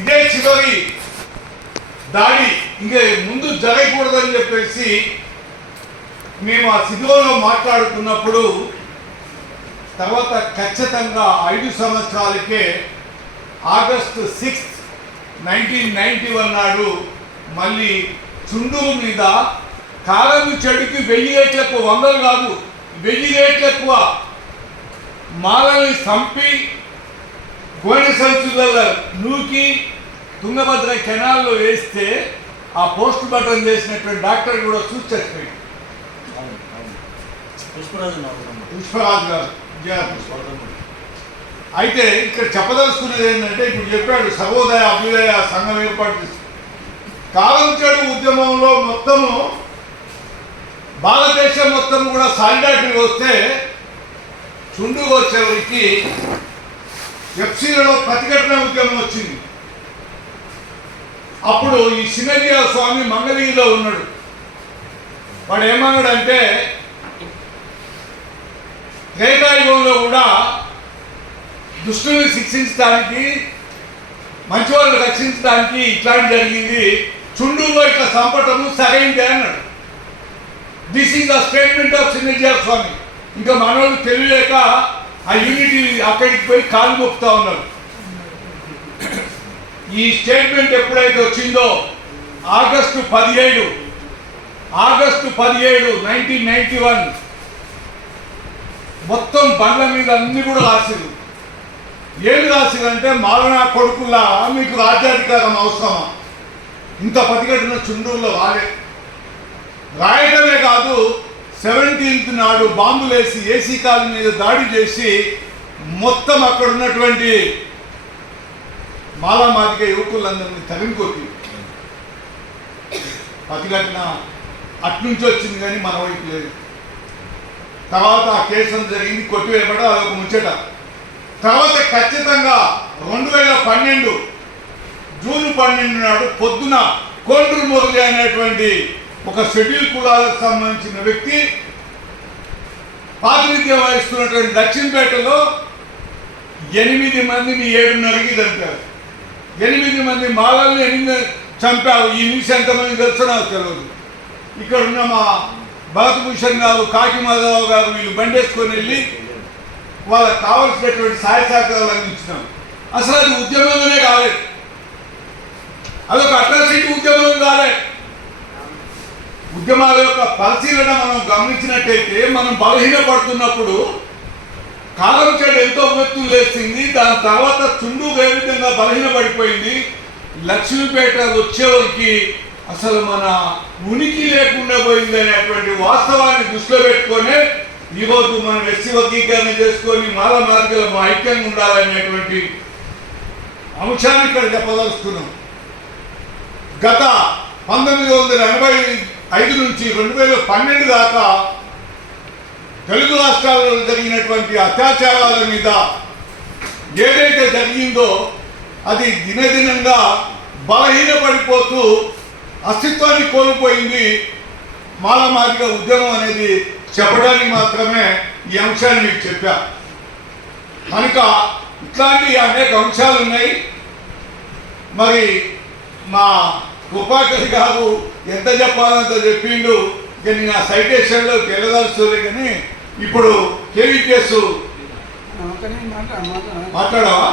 ఇదే చివరి దాడి ఇంకా ముందు జరగకూడదని చెప్పేసి మేము ఆ సిద్ధంలో మాట్లాడుకున్నప్పుడు తర్వాత ఖచ్చితంగా 5 సంవత్సరాలకే ఆగస్టు 6, 1991 నాడు మళ్ళీ చుండూరు మీద కాలం చెడుకి 1000 రేట్లు ఎక్కువ, 100 కాదు 1000 రేట్లు ఎక్కువ మాలని చంపి గోనె సంచులలో నూకి తుంగభద్ర కెనాల్లో వేస్తే ఆ పోస్ట్ మార్టం చేసినటువంటి డాక్టర్ కూడా చూసి చచ్చిపోయింది. పుష్పరాజు గారు. అయితే ఇక్కడ చెప్పదలుచుకున్నది ఏంటంటే ఇప్పుడు చెప్పాడు సర్వోదయ అభ్యుదయ సంఘం ఏర్పాటు చేసి కాలం చెడు ఉద్యమంలో మొత్తము భారతదేశం మొత్తం కూడా సాలిడారిటీ వస్తే చుండూరు వచ్చేవరికి ఎఫ్సీలలో ప్రతిఘటన ఉద్యమం వచ్చింది. అప్పుడు ఈ సినజీయ స్వామి మంగళగిరిలో ఉన్నాడు. వాడు ఏమన్నాడంటే త్రేతాయుగంలో కూడా దుష్టుని శిక్షించడానికి మంచివాళ్ళని రక్షించడానికి ఇట్లాంటి జరిగింది, చుండూరులో ఇట్లా చంపటము సరైందే అన్నాడు. This is the statement of సినజీయ స్వామి. ఇంకా మనోళ్ళు తెలియలేక ఆ యూనిటీ అక్కడికి పోయి కాలు మొక్కుతా ఉన్నారు. ఈ స్టేట్మెంట్ ఎప్పుడైతే వచ్చిందో ఆగస్టు 17, 1991 మొత్తం బండ్ల మీద అన్ని కూడా రాసిరు. ఏమి రాసిరంటే మాలనా కొడుకులా మీకు రాజ్యాధికారం అవసరమా, ఇంత ప్రతిఘటన చుండూరులో రాయటమే కాదు 17th నాడు బాంబులేసి ఏసీ కాలు మీద దాడి చేసి మొత్తం అక్కడ ఉన్నటువంటి మాలామాదిక యువకులందరినీ తరిమికొట్టి ప్రతిఘటన అట్నుంచి వచ్చింది కానీ మన వైపు లేదు. తర్వాత ఆ కేసు జరిగింది, కొట్టివేయబడ అదొక ముచ్చట. తర్వాత ఖచ్చితంగా 2012 జూన్ 12 నాడు పొద్దున కోండ్రు మురళి అనేటువంటి ఒక షెడ్యూల్ కులాలకు సంబంధించిన వ్యక్తి ప్రాతినిధ్యం వహిస్తున్నటువంటి దక్షిణపేటలో 8 మందిని 7:30కి చంపారు. 8 మంది మాలల్ని 8 చంపారు. ఈ న్యూస్ ఎంతమంది తెలుసో నాకు తెలియదు. ఇక్కడ ఉన్న మా భరతభూషణ్ గారు, కాకి మాధవ్ గారు వీళ్ళు బండేసుకొని వెళ్ళి వాళ్ళకి కావలసినటువంటి సహాయ సహకారాలు అందించినాం. అసలు అది ఉద్యమంలోనే కాలేదు, అదొక అట్రాసిటీ ఉద్యమం కాలేదు. ఉద్యమాల యొక్క పరిశీలన మనం గమనించినట్టయితే మనం బలహీనపడుతున్నప్పుడు కాలం చెడు ఎంతో మృత్యులు లేచింది. దాని తర్వాత చుండూరు ఏ విధంగా బలహీనపడిపోయింది. లక్ష్మీపేట వచ్చేవరికి అసలు మన ఉనికి లేకుండా పోయింది అనేటువంటి వాస్తవాన్ని దృష్టిలో పెట్టుకొని ఈరోజు మనం ఎస్సీ వర్గీకరణ చేసుకొని మాల మార్గాలు ఐక్యంగా ఉండాలనేటువంటి అంశాన్ని ఇక్కడ చెప్పదలుచుకున్నాం. గత 1985 నుంచి 2012 దాకా తెలుగు రాష్ట్రాల్లో జరిగినటువంటి అత్యాచారాల మీద ఏదైతే జరిగిందో అది దినదినంగా బలహీనపడిపోతూ అస్తిత్వాన్ని కోల్పోయింది. మాలమాదిగ ఉద్యమం అనేది చెప్పడానికి మాత్రమే ఈ అంశాన్ని మీకు చెప్పా. కనుక ఇట్లాంటి అనేక అంశాలు ఉన్నాయి. మరి మా కృపాకర్ గారు ఎంత చెప్పాలంత చెప్పిండు, కానీ నా సైటేషన్లో వెళ్ళదలుస్తుంది. కానీ ఇప్పుడు కేవీ కేసు మాట్లాడావా?